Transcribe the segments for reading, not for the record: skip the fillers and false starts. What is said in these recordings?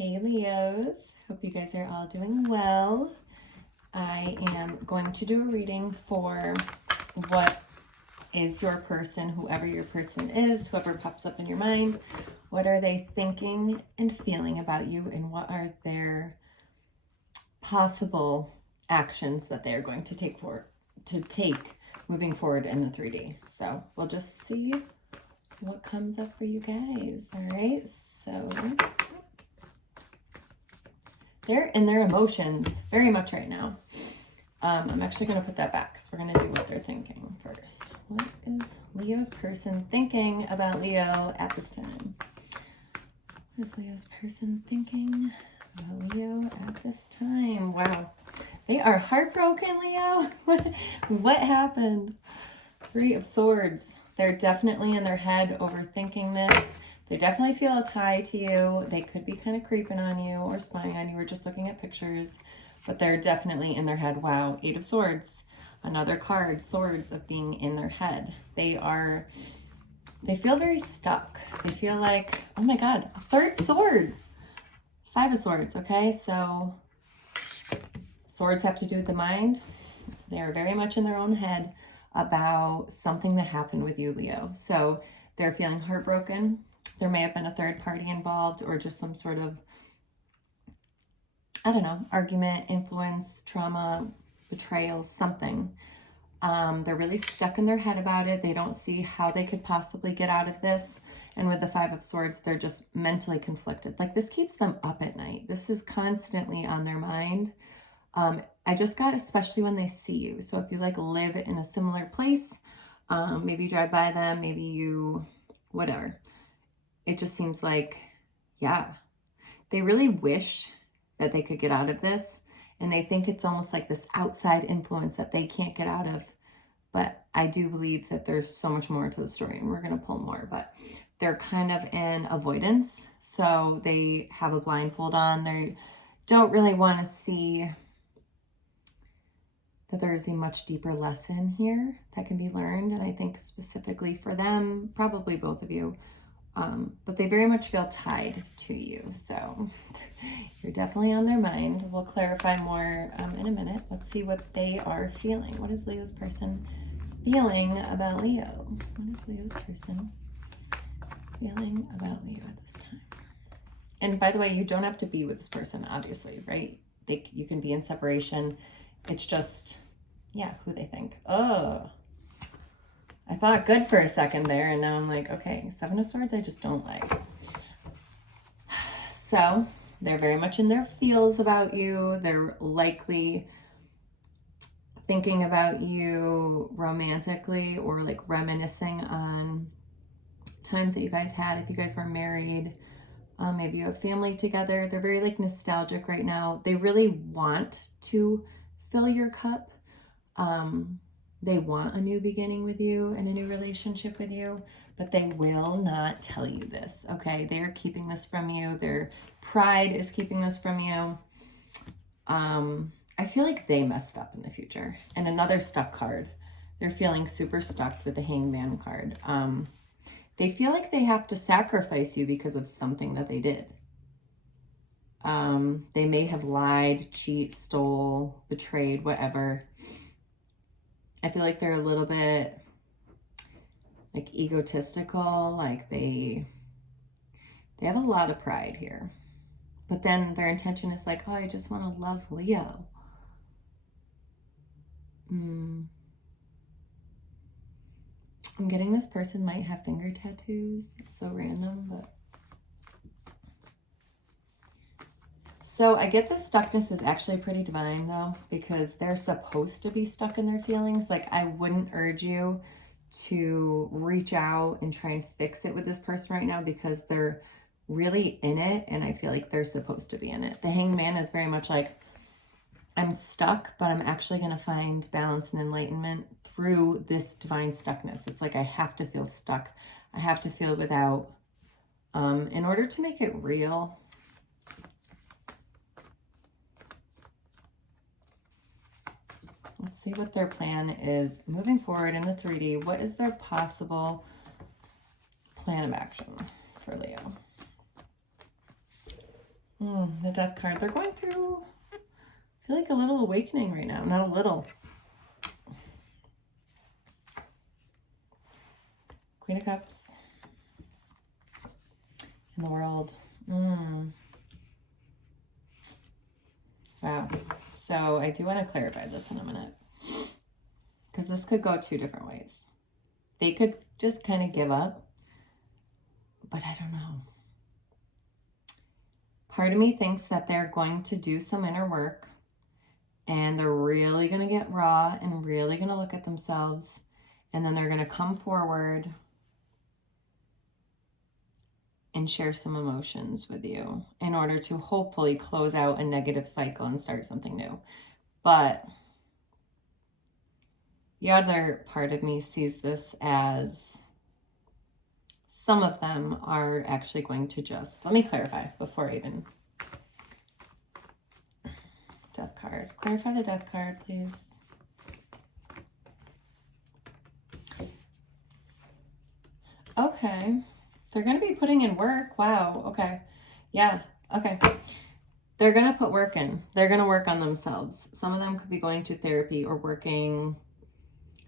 Hey Leos, hope you guys are all doing well. I am going to do a reading for what is your person, whoever your person is, whoever pops up in your mind. What are they thinking and feeling about you, and what are their possible actions that they are going to take moving forward in the 3D. So we'll just see what comes up for you guys. All right, so they're in their emotions very much right now. I'm actually going to put that back because we're going to do what they're thinking first. What is Leo's person thinking about Leo at this time? What is Leo's person thinking about Leo at this time? Wow. They are heartbroken, Leo. What happened? Three of Swords. They're definitely in their head overthinking this. They definitely feel a tie to you. They could be kind of creeping on you or spying on you or just looking at pictures, but they're definitely in their head. Wow, Eight of Swords, another card, swords of being in their head. They feel very stuck. They feel like, oh my God, a third sword, Five of Swords. Okay, so swords have to do with the mind. They are very much in their own head about something that happened with you, Leo. So they're feeling heartbroken. There may have been a third party involved or just some sort of, I don't know, argument, influence, trauma, betrayal, something. They're really stuck in their head about it. They don't see how they could possibly get out of this. And with the Five of Swords, they're just mentally conflicted. Like, this keeps them up at night. This is constantly on their mind. I just got, especially when they see you. So if you like live in a similar place, maybe you drive by them, maybe you, whatever. It just seems like, yeah, they really wish that they could get out of this. And they think it's almost like this outside influence that they can't get out of. But I do believe that there's so much more to the story, and we're going to pull more. But they're kind of in avoidance. So they have a blindfold on. They don't really want to see that there is a much deeper lesson here that can be learned. And I think specifically for them, probably both of you, but they very much feel tied to you. So you're definitely on their mind. We'll clarify more in a minute. Let's see what they are feeling. What is Leo's person feeling about Leo? What is Leo's person feeling about Leo at this time? And by the way, you don't have to be with this person, obviously, right? You can be in separation. It's just, yeah, who they think. Oh, I thought good for a second there, and now I'm like, okay, Seven of Swords, I just don't like. So they're very much in their feels about you. They're likely thinking about you romantically or like reminiscing on times that you guys had if you guys were married. Maybe you have family together. They're very like nostalgic right now. They really want to fill your cup. They want a new beginning with you and a new relationship with you, but they will not tell you this, okay? They're keeping this from you. Their pride is keeping this from you. I feel like they messed up in the future. And another stuck card. They're feeling super stuck with the Hangman card. They feel like they have to sacrifice you because of something that they did. They may have lied, cheat, stole, betrayed, whatever. I feel like they're a little bit like egotistical, like they have a lot of pride here. But then their intention is like, oh, I just want to love Leo. I'm getting this person might have finger tattoos. It's so random, but. So I get the stuckness is actually pretty divine though, because they're supposed to be stuck in their feelings. Like, I wouldn't urge you to reach out and try and fix it with this person right now because they're really in it, and I feel like they're supposed to be in it. The Hangman is very much like, I'm stuck, but I'm actually going to find balance and enlightenment through this divine stuckness. It's like I have to feel stuck. I have to feel without, in order to make it real. Let's see what their plan is moving forward in the 3D. What is their possible plan of action for Leo? The Death card. They're going through, I feel like a little awakening right now. Not a little. Queen of Cups. In the World. Wow. So I do want to clarify this in a minute, because this could go two different ways. They could just kind of give up, but I don't know. Part of me thinks that they're going to do some inner work, and they're really going to get raw and really going to look at themselves, and then they're going to come forward and share some emotions with you in order to hopefully close out a negative cycle and start something new. But the other part of me sees this as some of them are actually going to just, let me clarify before I even, Death card. Clarify the Death card, please. Okay. They're going to be putting in work. Wow. Okay. Yeah. Okay. They're going to put work in. They're going to work on themselves. Some of them could be going to therapy or working,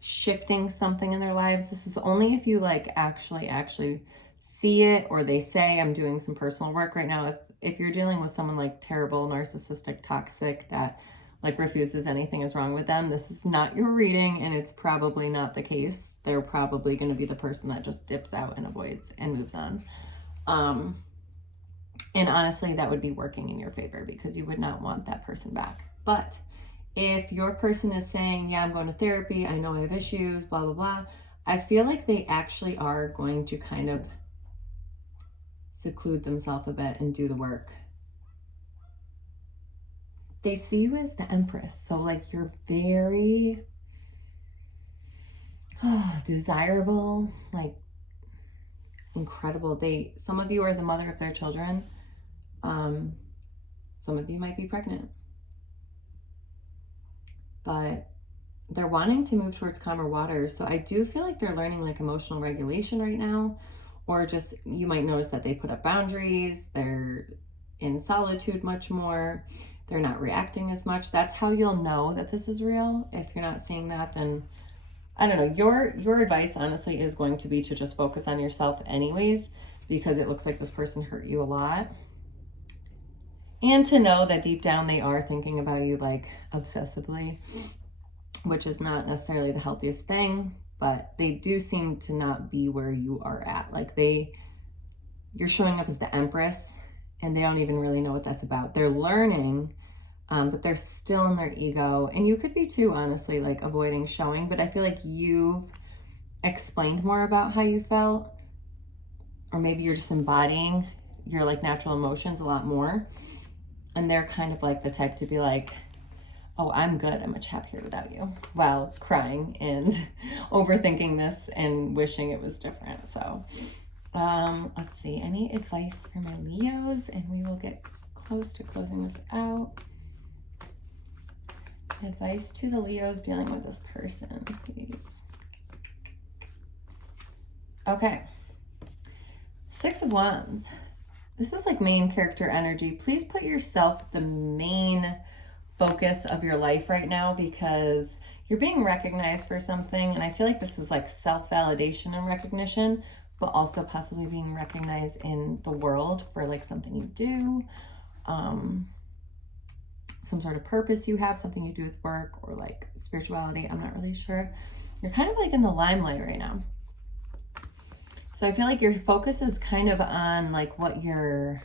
shifting something in their lives. This is only if you like actually see it, or they say, I'm doing some personal work right now. If you're dealing with someone like terrible, narcissistic, toxic, that like refuses anything is wrong with them, this is not your reading, and it's probably not the case. They're probably going to be the person that just dips out and avoids and moves on. And honestly, that would be working in your favor, because you would not want that person back. But if your person is saying, yeah, I'm going to therapy, I know I have issues, blah, blah, blah, I feel like they actually are going to kind of seclude themselves a bit and do the work. They see you as the Empress. So like you're very desirable, like incredible. Some of you are the mother of their children. Some of you might be pregnant. But they're wanting to move towards calmer waters. So I do feel like they're learning like emotional regulation right now. Or just, you might notice that they put up boundaries. They're in solitude much more. They're not reacting as much. That's how you'll know that this is real. If you're not seeing that, then I don't know. Your advice honestly is going to be to just focus on yourself anyways, because it looks like this person hurt you a lot. And to know that deep down they are thinking about you like obsessively, which is not necessarily the healthiest thing, but they do seem to not be where you are at. Like you're showing up as the Empress, and they don't even really know what that's about. They're learning, but they're still in their ego. And you could be too, honestly, like avoiding showing, but I feel like you've explained more about how you felt, or maybe you're just embodying your like natural emotions a lot more. And they're kind of like the type to be like, oh, I'm good, I'm much happier without you, while crying and overthinking this and wishing it was different. So let's see, any advice for my Leos, and we will get close to closing this out. Advice to the Leos dealing with this person, please. Okay. 6 of Wands. This is like main character energy. Please put yourself the main focus of your life right now, because you're being recognized for something. And I feel like this is like self-validation and recognition, but also possibly being recognized in the world for like something you do, some sort of purpose you have, something you do with work or like spirituality. I'm not really sure. You're kind of like in the limelight right now. So I feel like your focus is kind of on like what your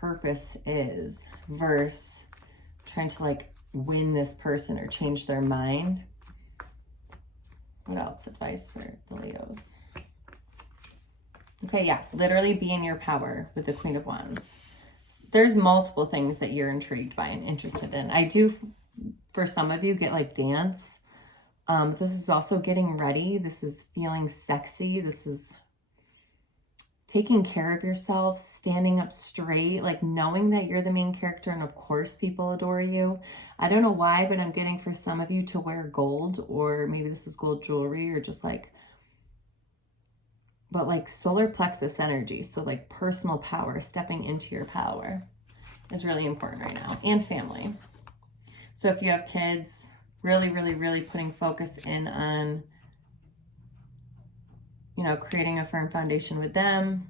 purpose is versus trying to like win this person or change their mind. What else? Advice for the Leos. Okay, yeah, literally be in your power with the Queen of Wands. There's multiple things that you're intrigued by and interested in. I do, for some of you, get like dance. This is also getting ready. This is feeling sexy. This is taking care of yourself, standing up straight, like knowing that you're the main character, and of course people adore you. I don't know why, but I'm getting for some of you to wear gold, or maybe this is gold jewelry, or just like, but like solar plexus energy. So like personal power, stepping into your power. is really important right now, and family. So if you have kids, really, really, really putting focus in on, you know, creating a firm foundation with them,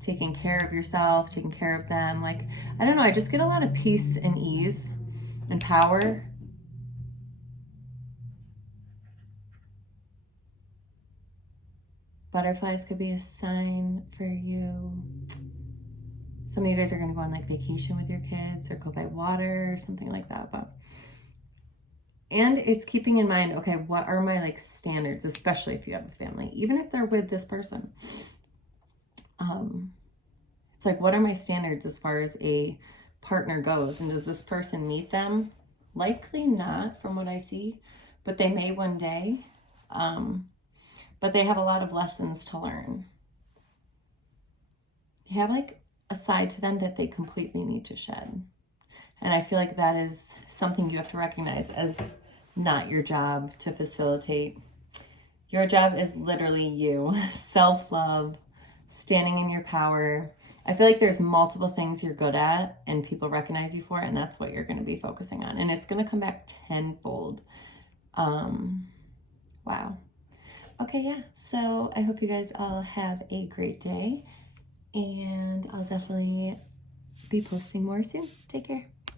taking care of yourself, taking care of them. Like, I don't know, I just get a lot of peace and ease and power. Butterflies could be a sign for you. Some of you guys are going to go on like vacation with your kids or go by water or something like that. And it's keeping in mind, okay, what are my like standards, especially if you have a family, even if they're with this person. It's like, what are my standards as far as a partner goes? And does this person meet them? Likely not from what I see, but they may one day. But they have a lot of lessons to learn. They have like a side to them that they completely need to shed. And I feel like that is something you have to recognize as not your job to facilitate. Your job is literally you. Self-love, standing in your power. I feel like there's multiple things you're good at and people recognize you for it, and that's what you're going to be focusing on. And it's going to come back tenfold. Wow. Okay, yeah. So I hope you guys all have a great day, and I'll definitely be posting more soon. Take care.